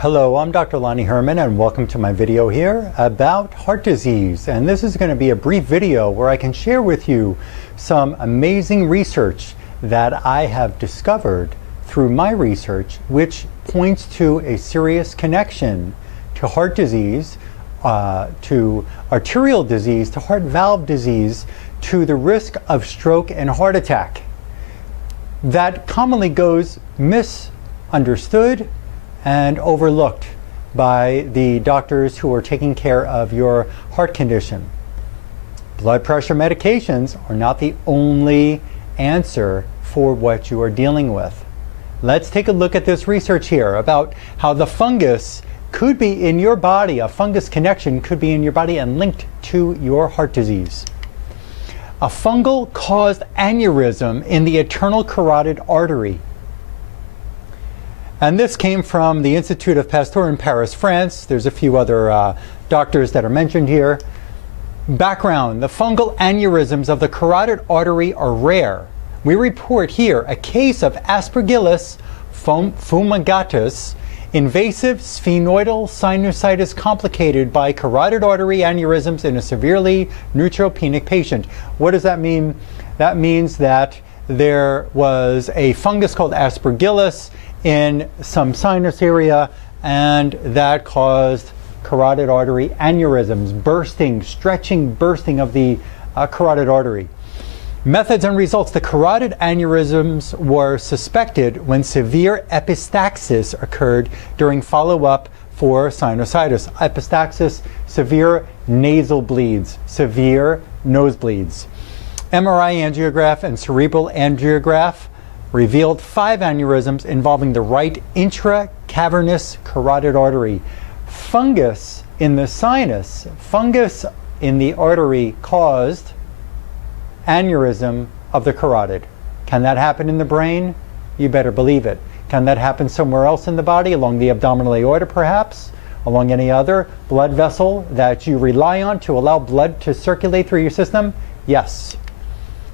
Hello, I'm Dr. Lonnie Herman and welcome to my video here about heart disease. And this is going to be a brief video where I can share with you some amazing research that I have discovered through my research, which points to a serious connection to heart disease, to arterial disease, to heart valve disease, to the risk of stroke and heart attack. That commonly goes misunderstood and overlooked by the doctors who are taking care of your heart condition. Blood pressure medications are not the only answer for what you are dealing with. Let's take a look at this research here about how the fungus could be in your body, a fungus connection could be in your body and linked to your heart disease. A fungal caused aneurysm in the internal carotid artery. And this came from the Institute of Pasteur in Paris, France. There's a few other doctors that are mentioned here. Background: the fungal aneurysms of the carotid artery are rare. We report here a case of Aspergillus fumigatus, invasive sphenoidal sinusitis complicated by carotid artery aneurysms in a severely neutropenic patient. What does that mean? That means that there was a fungus called Aspergillus in some sinus area, and that caused carotid artery aneurysms, bursting, stretching, bursting of the carotid artery. Methods and results: the carotid aneurysms were suspected when severe epistaxis occurred during follow-up for sinusitis. Epistaxis, severe nasal bleeds, severe nosebleeds. MRI angiograph and cerebral angiograph revealed 5 aneurysms involving the right intracavernous carotid artery. Fungus in the sinus, fungus in the artery caused aneurysm of the carotid. Can that happen in the brain? You better believe it. Can that happen somewhere else in the body, along the abdominal aorta perhaps? Along any other blood vessel that you rely on to allow blood to circulate through your system? Yes.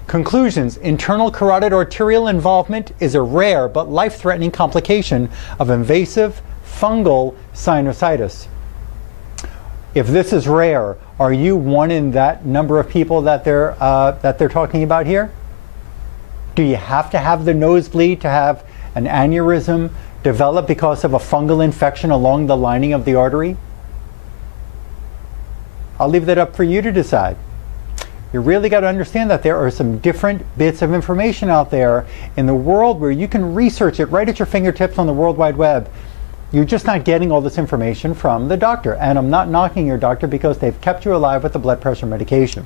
Conclusions: internal carotid arterial involvement is a rare but life-threatening complication of invasive fungal sinusitis. If this is rare, are you one in that number of people that they're talking about here? Do you have to have the nosebleed to have an aneurysm develop because of a fungal infection along the lining of the artery? I'll leave that up for you to decide. You really got to understand that there are some different bits of information out there in the world where you can research it right at your fingertips on the World Wide Web. You're just not getting all this information from the doctor. And I'm not knocking your doctor because they've kept you alive with the blood pressure medication.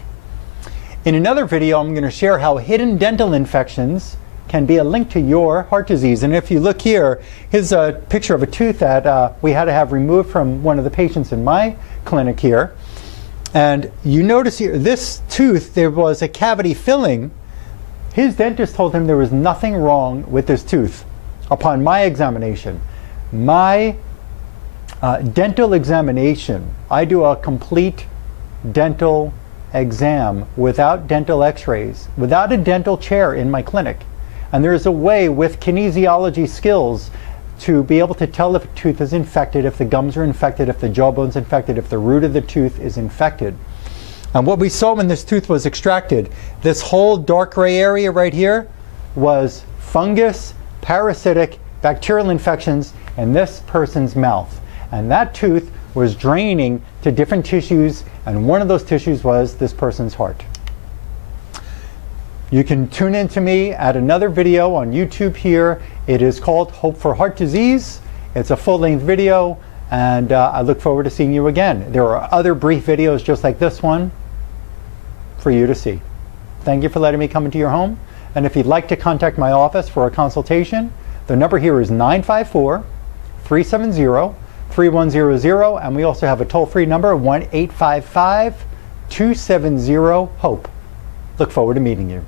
In another video, I'm going to share how hidden dental infections can be a link to your heart disease. And if you look here, here's a picture of a tooth that we had to have removed from one of the patients in my clinic here. And you notice here, this tooth, there was a cavity filling. His dentist told him there was nothing wrong with this tooth. Upon my examination, my dental examination, I do a complete dental exam without dental x-rays, without a dental chair in my clinic. And there's a way with kinesiology skills to be able to tell if a tooth is infected, if the gums are infected, if the jawbone's infected, if the root of the tooth is infected. And what we saw when this tooth was extracted, this whole dark gray area right here was fungus, parasitic, bacterial infections in this person's mouth. And that tooth was draining to different tissues, and one of those tissues was this person's heart. You can tune in to me at another video on YouTube here. It is called Hope for Heart Disease. It's a full-length video, and I look forward to seeing you again. There are other brief videos just like this one for you to see. Thank you for letting me come into your home. And if you'd like to contact my office for a consultation, the number here is 954-370-3100, and we also have a toll-free number, 1-855-270-HOPE. Look forward to meeting you.